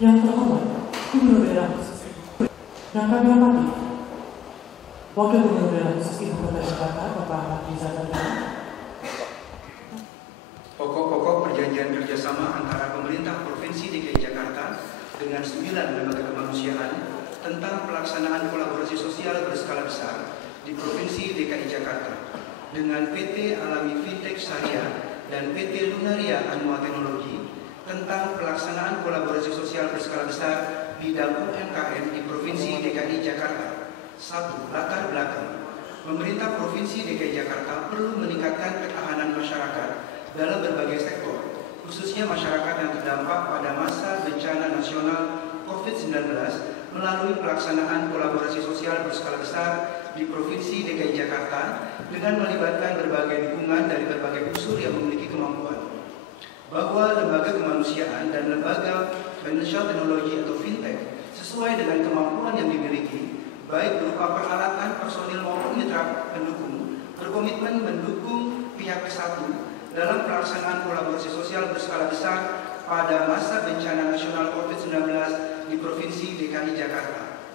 Yang terhormat, Gubernur Daerah Khusus yang kami hormati, Wakil Gubernur Daerah Khusus Ibu Kota Jakarta, Bapak Ahmad Riza Patria. Pokok-pokok perjanjian kerjasama antara pemerintah Provinsi DKI Jakarta dengan 9 lembaga kemanusiaan tentang pelaksanaan kolaborasi sosial berskala besar di Provinsi DKI Jakarta dengan PT Alami Fintech Syariah dan PT Lunaria Anua Teknologi tentang pelaksanaan kolaborasi sosial berskala besar bidang UMKM di Provinsi DKI Jakarta. 1. Latar belakang. Pemerintah Provinsi DKI Jakarta perlu meningkatkan ketahanan masyarakat dalam berbagai sektor, khususnya masyarakat yang terdampak pada masa bencana nasional COVID-19 melalui pelaksanaan kolaborasi sosial berskala besar di Provinsi DKI Jakarta dengan melibatkan berbagai dukungan dari berbagai unsur yang memiliki kemampuan. Bahwa lembaga kemanusiaan dan lembaga financial teknologi atau fintech sesuai dengan kemampuan yang dimiliki, baik berupa peralatan, personil maupun mitra pendukung, berkomitmen mendukung pihak ke-1 dalam pelaksanaan kolaborasi sosial berskala besar pada masa bencana nasional COVID-19 di Provinsi DKI Jakarta.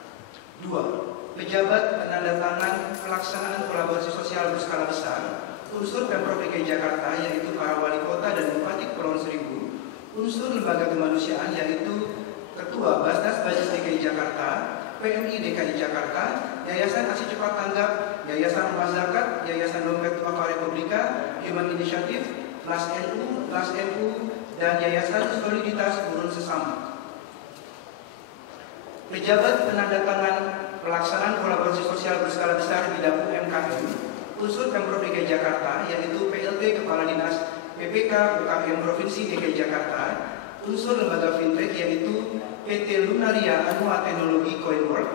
2. Pejabat penandatangan pelaksanaan kolaborasi sosial berskala besar unsur Pemprov DKI Jakarta yaitu para wali kota dan bupati Kepulauan Seribu, unsur lembaga kemanusiaan yaitu Ketua Basnas Bajas DKI Jakarta, PMI DKI Jakarta, Yayasan Aksi Cepat Tanggap, Yayasan Rumah Zakat, Yayasan Dompet Wakaf Republika, Human Initiative, LAS NU, LAS MU, dan Yayasan Soliditas Gurun Sesama. Pejabat penandatangan pelaksanaan kolaborasi sosial berskala besar bidang UMKM, unsur Pemprov DKI Jakarta yaitu PLT Kepala Dinas PPK UKM Provinsi DKI Jakarta, unsur lembaga fintech yaitu PT Lunaria Anua Teknologi Coinworld,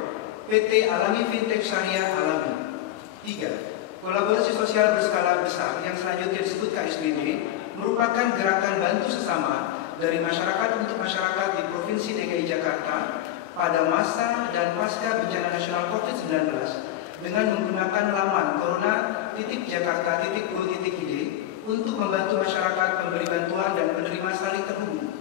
PT Alami Fintech Syariah Alami. 3. Kolaborasi sosial berskala besar yang selanjutnya disebut KSBB merupakan gerakan bantu sesama dari masyarakat untuk masyarakat di Provinsi DKI Jakarta pada masa dan pasca bencana nasional COVID-19 dengan menggunakan laman corona.jakarta.go.id untuk membantu masyarakat memberi bantuan dan penerima saling terhubung.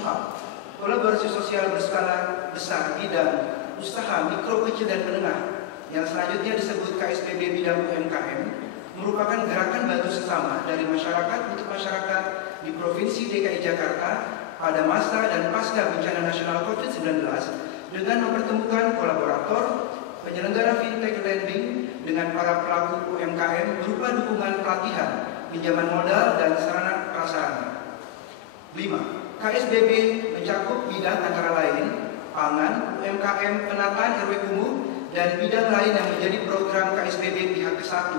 4. Kolaborasi sosial berskala besar bidang usaha mikro, kecil, dan menengah yang selanjutnya disebut KSBB bidang UMKM merupakan gerakan bantu sesama dari masyarakat untuk masyarakat di Provinsi DKI Jakarta pada masa dan pasca bencana nasional COVID-19 dengan mempertemukan kolaborator, penyelenggara fintech lending dengan para pelaku UMKM berupa dukungan pelatihan, pinjaman modal, dan sarana prasarana. 5. KSBB mencakup bidang antara lain pangan, UMKM, penataan RW kumuh, dan bidang lain yang menjadi program KSBB pihak ke-1.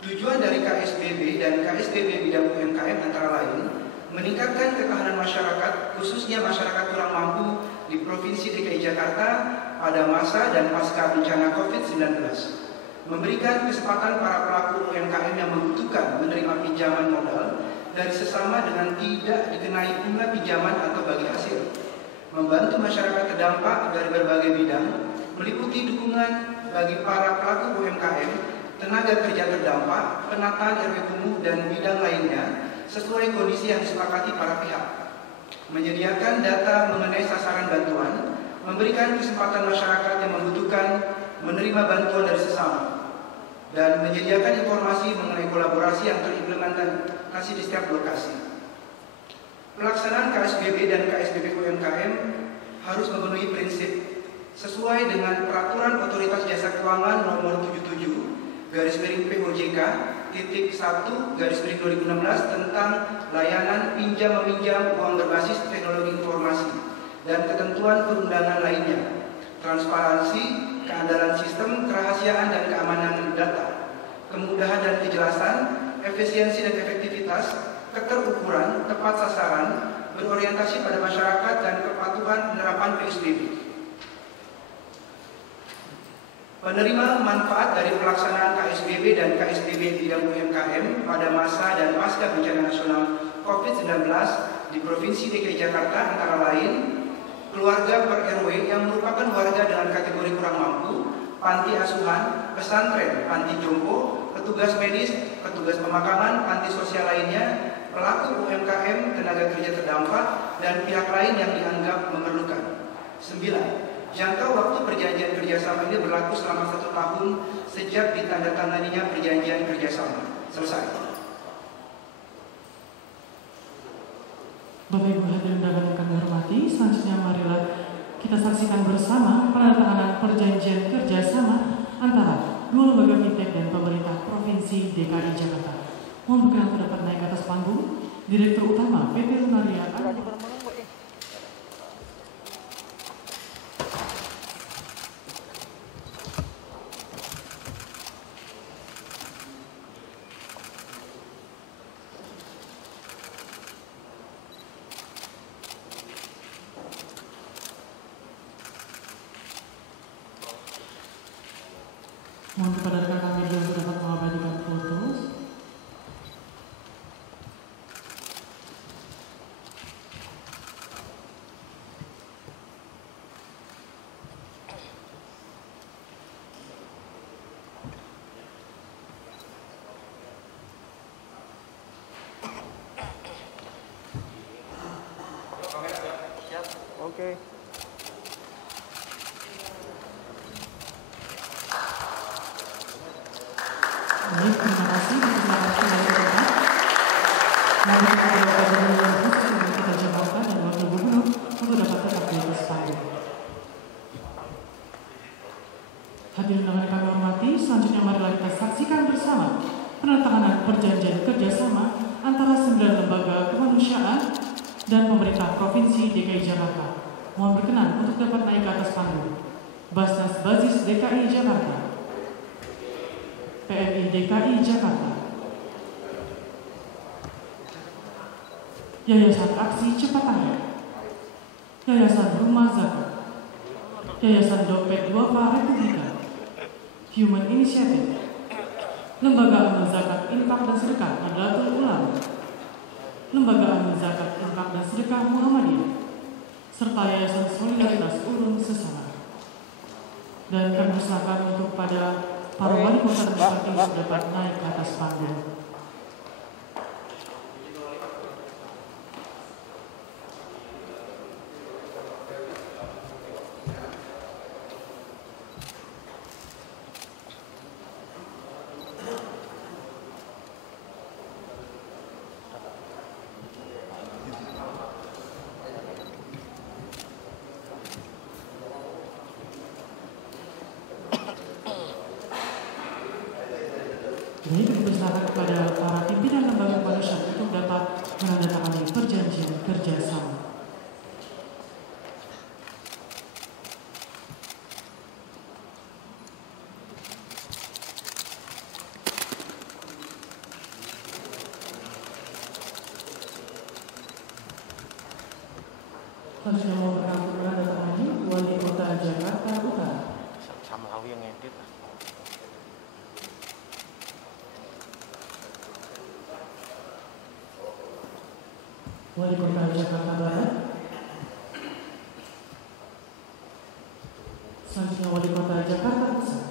Tujuan dari KSBB dan KSBB bidang UMKM antara lain meningkatkan ketahanan masyarakat, khususnya masyarakat kurang mampu di Provinsi DKI Jakarta pada masa dan pasca bencana COVID-19, memberikan kesempatan para pelaku UMKM yang membutuhkan menerima pinjaman modal dari sesama dengan tidak dikenai bunga pinjaman atau bagi hasil, membantu masyarakat terdampak dari berbagai bidang, meliputi dukungan bagi para pelaku UMKM, tenaga kerja terdampak, penataan RW kumuh, dan bidang lainnya sesuai kondisi yang disepakati para pihak, menyediakan data mengenai sasaran bantuan, memberikan kesempatan masyarakat yang membutuhkan menerima bantuan dari sesama, dan menyediakan informasi mengenai kolaborasi yang terimplementasi di setiap lokasi. Pelaksanaan KSBB dan KSBB UMKM harus memenuhi prinsip sesuai dengan Peraturan Otoritas Jasa Keuangan Nomor 77/POJK.1/2016 tentang layanan pinjam meminjam uang berbasis teknologi informasi dan ketentuan perundangan lainnya, transparansi, keandalan sistem, kerahasiaan dan keamanan data, kemudahan dan kejelasan, efisiensi dan efektivitas, keterukuran, tepat sasaran, berorientasi pada masyarakat, dan kepatuhan penerapan PSBB. Penerima manfaat dari pelaksanaan KSBB dan KSBB bidang UMKM pada masa dan pasca bencana nasional COVID-19 di Provinsi DKI Jakarta antara lain keluarga per RW yang merupakan warga dengan kategori kurang mampu, panti asuhan, pesantren, panti jompo, petugas medis, petugas pemakaman, panti sosial lainnya, pelaku UMKM, tenaga kerja terdampak, dan pihak lain yang dianggap memerlukan. 9. Jangka waktu perjanjian kerjasama ini berlaku selama 1 tahun sejak ditandatanganinya perjanjian kerjasama. Selesai. Bapak Ibu hadirin yang kami hormati, selanjutnya marilah kita saksikan bersama penandatanganan perjanjian kerjasama antara dua lembaga fintech dan pemerintah Provinsi DKI Jakarta. Mohon berkenan untuk dapat naik ke atas panggung Direktur Utama PT Lunaria. Mohon kepada rekan kami yang dapat mengabadikan foto. Oke. Baik, terima kasih. Terima kasih dari Bapak. Mari kita berdoa dulu yang khusus untuk kita Jakarta dan Wakil Gubernur untuk dapat tetap di atas panggung. Hadirin yang kami hormati, selanjutnya marilah kita saksikan bersama penandatanganan perjanjian kerjasama antara 9 lembaga kemanusiaan dan pemerintah Provinsi DKI Jakarta. Mohon berkenan untuk dapat naik ke atas panggung. Basnas Basis DKI Jakarta, PMI DKI Jakarta, Yayasan Aksi Cepat Tanggap, Yayasan Rumah Zakat, Yayasan Dompet Duafa Republika, Human Initiative, Lembaga Amal Zakat Infak dan Sedekah Nahdlatul Ulama, Lembaga Amal Zakat Infak dan Sedekah Muhammadiyah, serta Yayasan Solidaritas Ulum Sesama. Dan kami silakan untuk pada para wali kota dan bupati dapat naik ke atas panggung. Ini dipersilakan kepada para pimpinan lembaga kemanusiaan untuk dapat menandatangani perjanjian kerjasama. Selanjutnya mau menandatangani Wali Kota Jakarta Utara. Sama Awi yang ngedit. Wali Kota Jakarta Barat, selanjutnya Wali Kota Jakarta Pusat,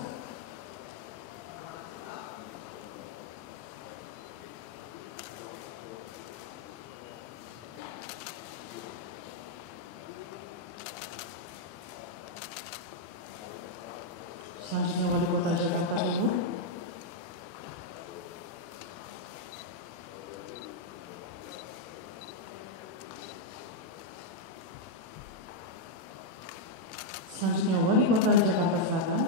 selanjutnya Wali Kota Jakarta Timur, selanjutnya Wali Kota Jakarta Selatan,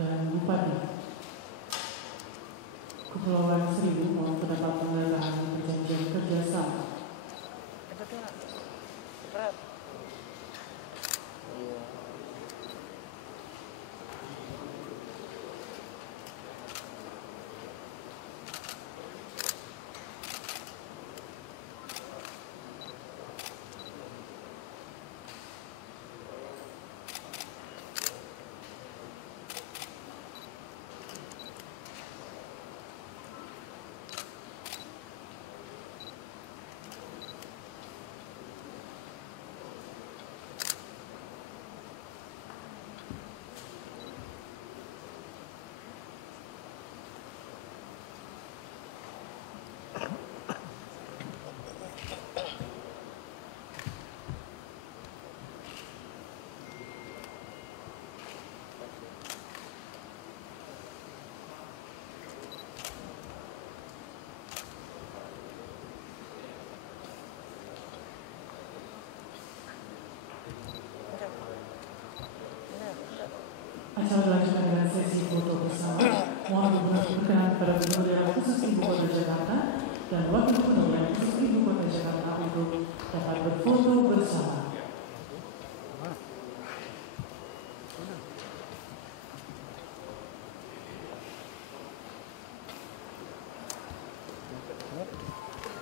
dan Bupati Kepulauan Seribu mohon pendapat menandatangani perjanjian kerjasama.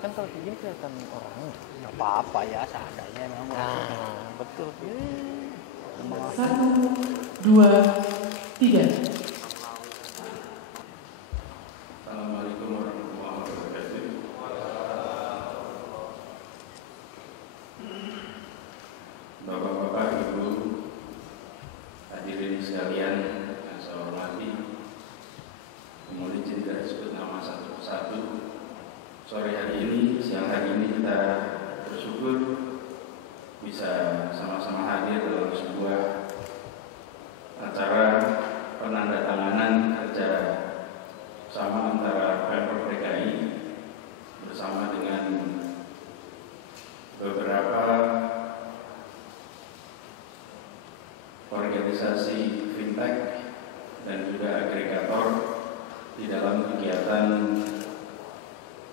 Kan kalau begini kelihatan orangnya. Nggak apa-apa ya, seadanya memang. Nah, betul. 1, 2, 3. Assalamualaikum warahmatullahi wabarakatuh. Bapak-bapak, Ibu, hadirin sekalian yang saya hormati, mohon izin tidak disebut nama satu persatu. Sore hari ini, siang hari ini kita bersyukur bisa sama-sama hadir dalam sebuah acara penandatanganan kerja sama antara Pemprov DKI bersama dengan beberapa organisasi fintech dan juga agregator di dalam kegiatan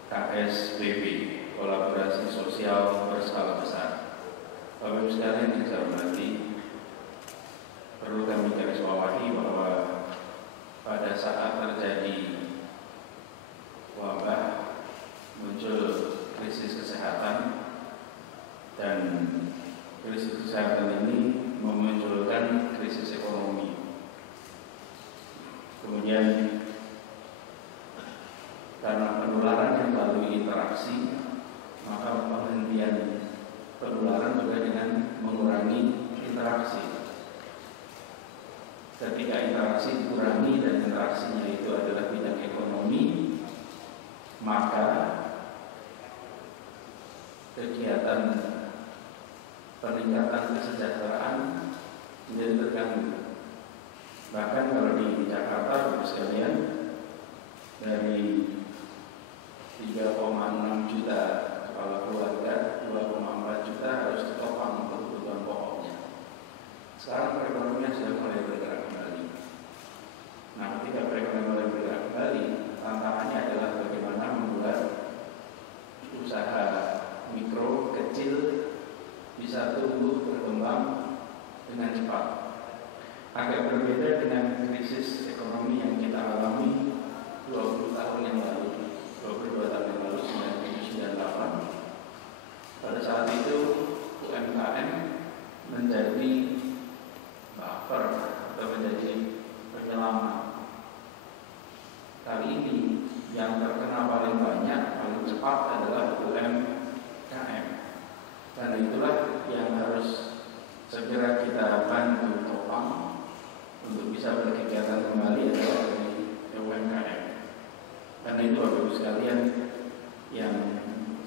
KSBB, kolaborasi sosial berskala besar. Bapak Ibu sekalian yang saya hormati, perlu kami garis bawahi bahwa pada saat terjadi wabah, muncul krisis kesehatan, dan krisis kesehatan ini memunculkan krisis ekonomi. Kemudian karena penularan yang melalui interaksi, maka penghentian penularan juga dengan mengurangi interaksi. Ketika interaksi dikurangi dan interaksinya itu adalah bidang ekonomi, maka kegiatan peningkatan kesejahteraan menjadi terganggu. Bahkan kalau di Jakarta, Bapak sekalian, dari 3,6 juta kepala keluarga, 2,4 juta harus ditopang untuk kebutuhan pokoknya. Sekarang perekonomian sudah mulai bergerak kembali. Nah, ketika perekonomian mulai bergerak kembali, tantangannya adalah bagaimana membuat usaha mikro, kecil bisa tumbuh berkembang dengan cepat. Agak berbeda dengan krisis ekonomi yang kita alami 20 tahun yang lalu, 22 tahun yang lalu, 1998. Pada saat itu UMKM menjadi buffer atau menjadi penyelamat. Kali ini yang terkena paling banyak, paling cepat adalah UMKM. Karena itulah yang harus segera kita bantu topang untuk bisa berkegiatan kembali adalah dari UMKM. Karena itu Bapak Ibu sekalian yang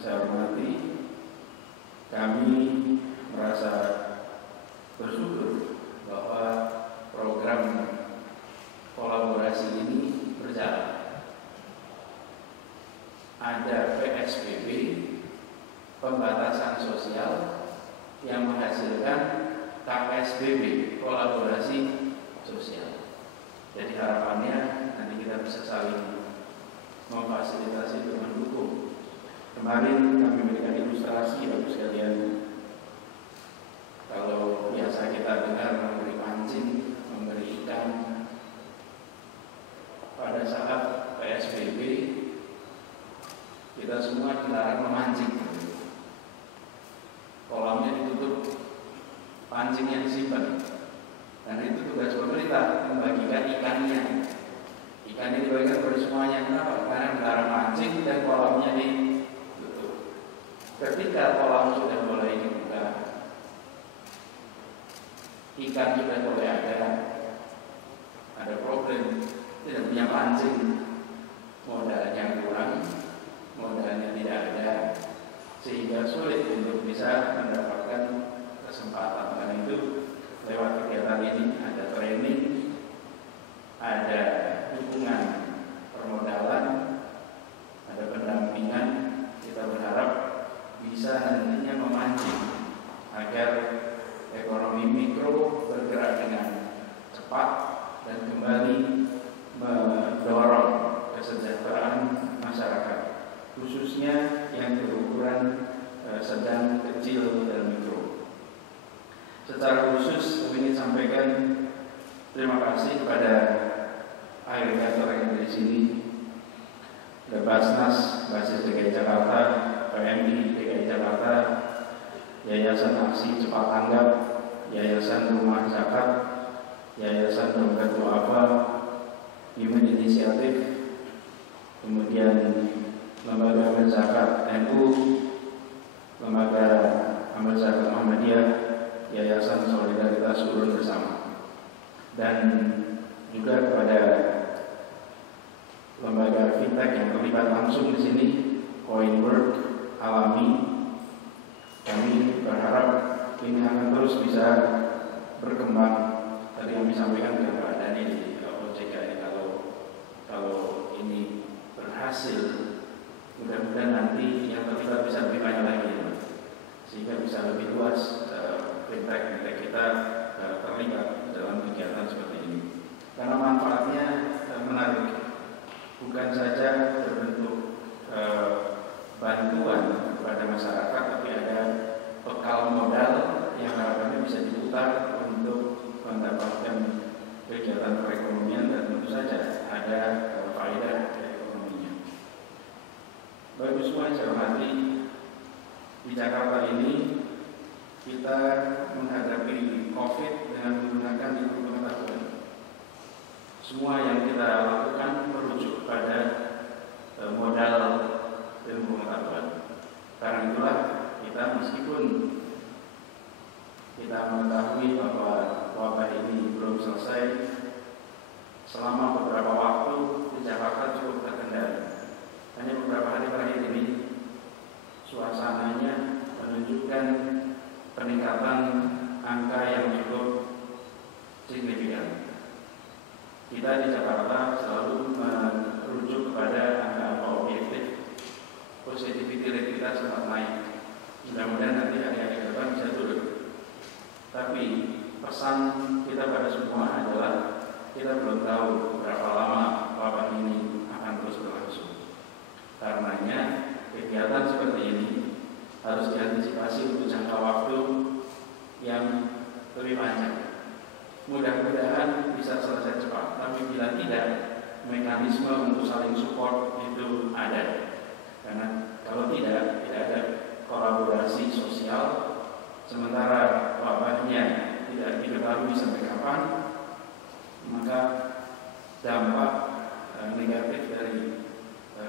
saya hormati, kami merasa bersyukur bahwa program kolaborasi ini berjalan. Ada PSBB, pembatasan sosial, yang menghasilkan KSBB, kolaborasi sosial. Jadi harapannya nanti kita bisa saling memfasilitasi dan mendukung. Kemarin kami memberikan ilustrasi Bapak sekalian. Kalau biasa kita dengar memberi pancing, memberi ikan, pada saat PSBB kita semua dilarang memancing. Kolamnya ditutup, pancingnya disimpan. Dan itu tugas pemerintah membagikan ikannya. Ikannya dibagikan kepada semuanya. Kenapa? Karena dilarang mancing dan kolamnya ditutup. Ketika kolam sudah mulai dibuka, ikan sudah mulai ada problem, tidak punya pancing, modalnya kurang, modalnya tidak ada, sehingga sulit untuk bisa mendapatkan kesempatan. Karena itu lewat kegiatan ini ada training, ada dukungan permodalan, ada pendampingan. Kita berharap bisa nantinya memancing agar ekonomi mikro bergerak dengan cepat dan kembali mendorong kesejahteraan masyarakat, khususnya yang berukuran sedang, kecil, dan mikro. Secara khusus kami ingin sampaikan terima kasih kepada agregator yang ada di sini, ada Basnas, Basis DKI Jakarta, PMI DKI Jakarta, Yayasan Aksi Cepat Tanggap, Yayasan Rumah Zakat, Yayasan Dompet Duafa, Human Initiative, kemudian Lembaga Amal Zakat NU, Lembaga Amal Zakat Muhammadiyah, Yayasan Solidaritas Urun Bersama, dan juga kepada lembaga fintech yang terlibat langsung di sini, Coinwork, Alami. Kami berharap ini akan terus bisa berkembang. Tadi yang disampaikan ke Pak Dhani di OJK ini, kalau ini berhasil, mudah-mudahan nanti yang terlibat bisa lebih banyak lagi, sehingga bisa lebih luas fintech kita terlibat dalam kegiatan seperti ini. Karena manfaatnya menarik, bukan saja berbentuk bantuan kepada masyarakat, tapi ada bekal modal yang harapannya bisa diputar untuk mendapatkan kegiatan perekonomian, dan tentu saja ada faedah ekonominya. Bapak semua yang saya hormati, di Jakarta ini kita menghadapi COVID dengan menggunakan ilmu pengetahuan. Semua yang kita lakukan merujuk pada modal ilmu pengetahuan. Karena itulah kita, meskipun kita mengetahui bahwa wabah ini belum selesai, selama beberapa waktu di Jakarta cukup terkendali. Hanya beberapa hari terakhir ini suasananya menunjukkan peningkatan angka yang cukup signifikan. Kita di Jakarta selalu merujuk kepada angka objektif. Positivity rate kita sempat naik. Mudah-mudahan nanti hari-hari ke depan bisa turun. Tapi pesan kita pada semua adalah kita belum tahu berapa lama wabah ini akan terus berlangsung. Karenanya kegiatan seperti ini harus diantisipasi untuk jangka waktu yang lebih panjang. Mudah-mudahan bisa selesai cepat, tapi bila tidak, mekanisme untuk saling support itu ada. Karena kalau tidak ada kolaborasi sosial, sementara wabahnya tidak diketahui sampai kapan, maka dampak negatif dari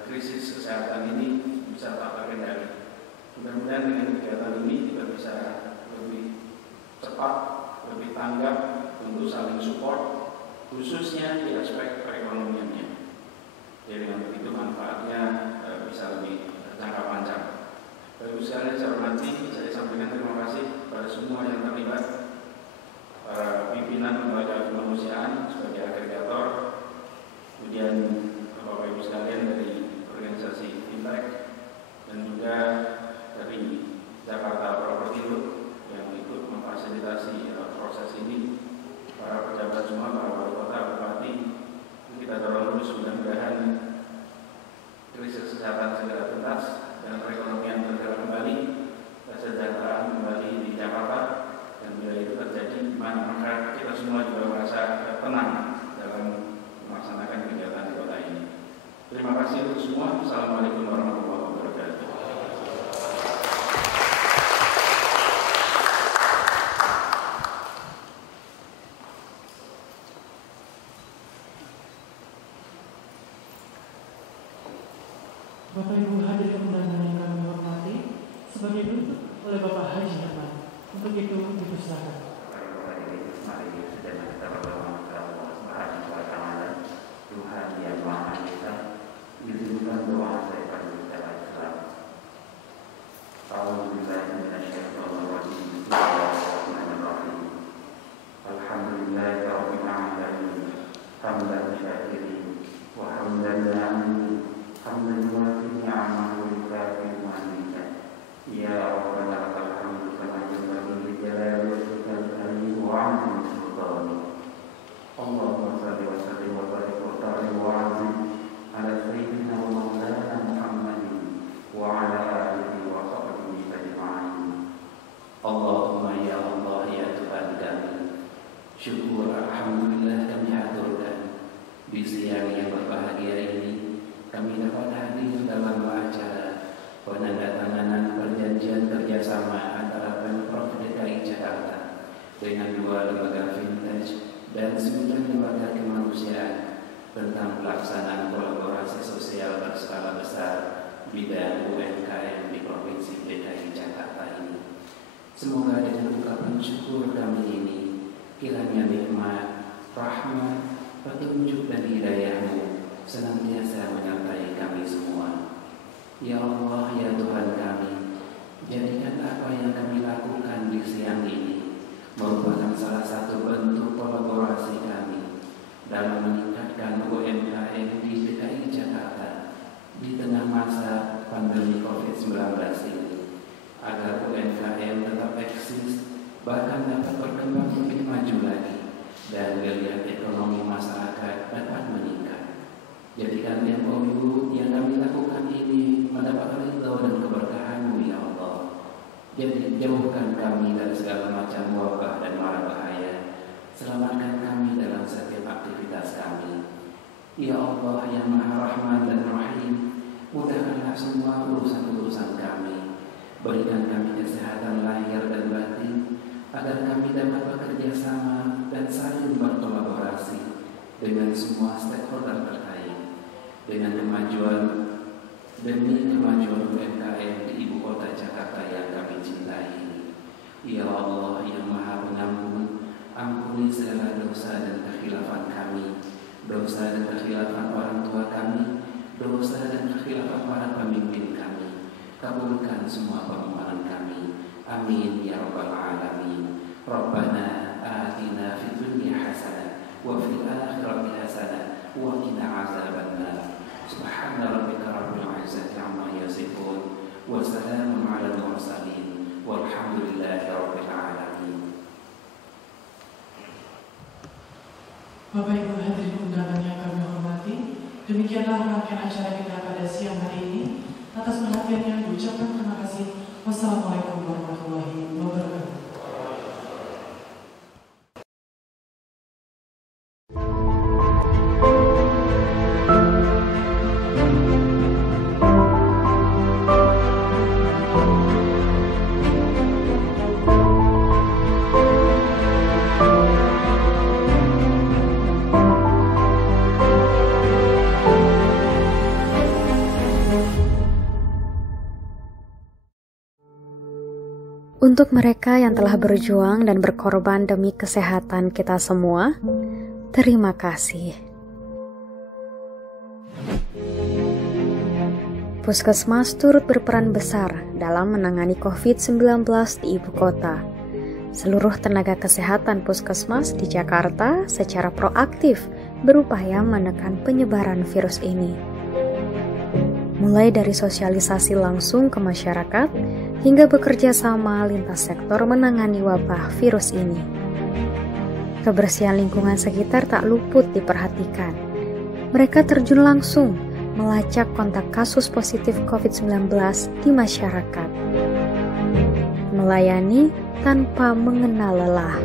krisis kesehatan ini bisa tak terkendali. Mudah-mudahan dengan kegiatan ini kita bisa lebih cepat, lebih tanggap untuk saling support, khususnya di aspek perekonomiannya. Jadi dengan begitu manfaatnya bisa lebih jangka panjang. Bapak Ibu sekalian, saya hormati, saya sampaikan terima kasih kepada semua yang terlibat, para pimpinan lembaga kemanusiaan sebagai agregator, kemudian Bapak Ibu sekalian dari organisasi fintech, dan juga dari Jakarta Property Group yang ikut memfasilitasi proses ini, para pejabat semua, para wali kota, bupati. Kita dorong terus, mudah-mudahan krisis kesehatan segera tuntas dan perekonomian segera kembali, kesejahteraan kembali di Jakarta, dan bila itu terjadi, maka kita semua juga merasa tenang dalam melaksanakan kegiatan di kota ini. Terima kasih untuk semua. Assalamualaikum warahmatullahi wabarakatuh. Bapak Ibu hadirin undangan yang kami hormati, sebagai berikut oleh Bapak Haji Herman. Untuk itu dipersilakan. Mari sejenak kita berdoa kepada Allah Subhanahu wa Ta'ala. Tuhan yang Maha Esa, izinkan doa saya pada secara Islam. A'udzubillahi minasyaitonir rajim. Bismillahirrahmanirrahim. Alhamdulillahirabbil alamin. Hamdan syakirin wa hamdan lillahi. Hamdan yuwafi ni'amahu wa yukafi mahmida. Ya Rabbana lakal hamdu kama yanbaghi li jalali wajhikal karim wa 'azimi sultanik. Allahumma shalli wa sallim wa barik wa barik wa 'azim ala sayyidina wa maulana Muhammadin wa ala alihi wa sahbihi ajma'in. Allahumma ya Allah ya Tuhan kami, syukur alhamdulillah kami haturkan di siang yang berbahagia ini. Kami dapat hadir dalam acara penandatanganan perjanjian kerjasama antara Pemprov DKI Jakarta dengan 2 lembaga vintage dan 9 lembaga kemanusiaan tentang pelaksanaan kolaborasi sosial berskala besar bidang UMKM di Provinsi DKI Jakarta ini. Semoga dengan ungkapan syukur kami ini, kiranya nikmat, rahmat, petunjuk dan hidayah-Mu senantiasa menyertai kami semua. Ya Allah, ya Tuhan kami, jadikan apa yang kami lakukan di siang ini merupakan salah satu bentuk kolaborasi kami dalam meningkatkan UMKM di DKI Jakarta di tengah masa pandemi COVID-19 ini, agar UMKM tetap eksis, bahkan dapat berkembang lebih maju lagi, dan geliat ekonomi masyarakat dapat meningkat. Jadikan MOU yang kami lakukan ini mendapat ridho dan keberkahan-Mu, ya Allah. Jadi jauhkan kami dari segala macam wabah dan mara bahaya. Selamatkan kami dalam setiap aktivitas kami. Ya Allah yang Maha Rahman dan Rahim, mudahkanlah semua urusan-urusan kami. Berikan kami kesehatan lahir dan batin, agar kami dapat bekerja sama dan saling berkolaborasi dengan semua stakeholder terkait, dengan demi kemajuan UMKM di ibu kota Jakarta yang kami cintai ini. Ya Allah yang Maha Pengampun, ampuni segala dosa dan kekhilafan kami, dosa dan kekhilafan orang tua kami, dosa dan kekhilafan para pemimpin kami. Kabulkan semua permohonan kami. Amin ya rabbal alamin. Rabbana atina fid dunya hasanah wa fil akhirati hasanah wa qina azabannar. Subhana rabbika rabbil izzati amma yasifun wa salamun 'alal mursalin walhamdulillahi rabbil alamin. Bapak Ibu hadirin undangan yang kami hormati, demikianlah rangkaian acara kita pada siang hari ini. Atas perhatiannya diucapkan terima kasih. Wassalamualaikum warahmatullahi wabarakatuh. Untuk mereka yang telah berjuang dan berkorban demi kesehatan kita semua, terima kasih. Puskesmas turut berperan besar dalam menangani COVID-19 di ibu kota. Seluruh tenaga kesehatan puskesmas di Jakarta secara proaktif berupaya menekan penyebaran virus ini. Mulai dari sosialisasi langsung ke masyarakat, hingga bekerja sama lintas sektor menangani wabah virus ini. Kebersihan lingkungan sekitar tak luput diperhatikan. Mereka terjun langsung melacak kontak kasus positif COVID-19 di masyarakat. Melayani tanpa mengenal lelah.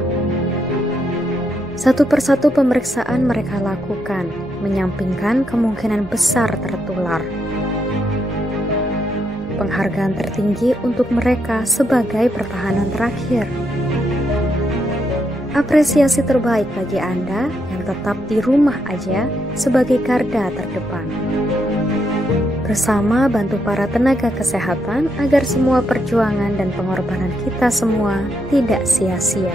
Satu persatu pemeriksaan mereka lakukan, menyampingkan kemungkinan besar tertular. Penghargaan tertinggi untuk mereka sebagai pertahanan terakhir. Apresiasi terbaik bagi Anda yang tetap di rumah aja sebagai garda terdepan. Bersama bantu para tenaga kesehatan agar semua perjuangan dan pengorbanan kita semua tidak sia-sia.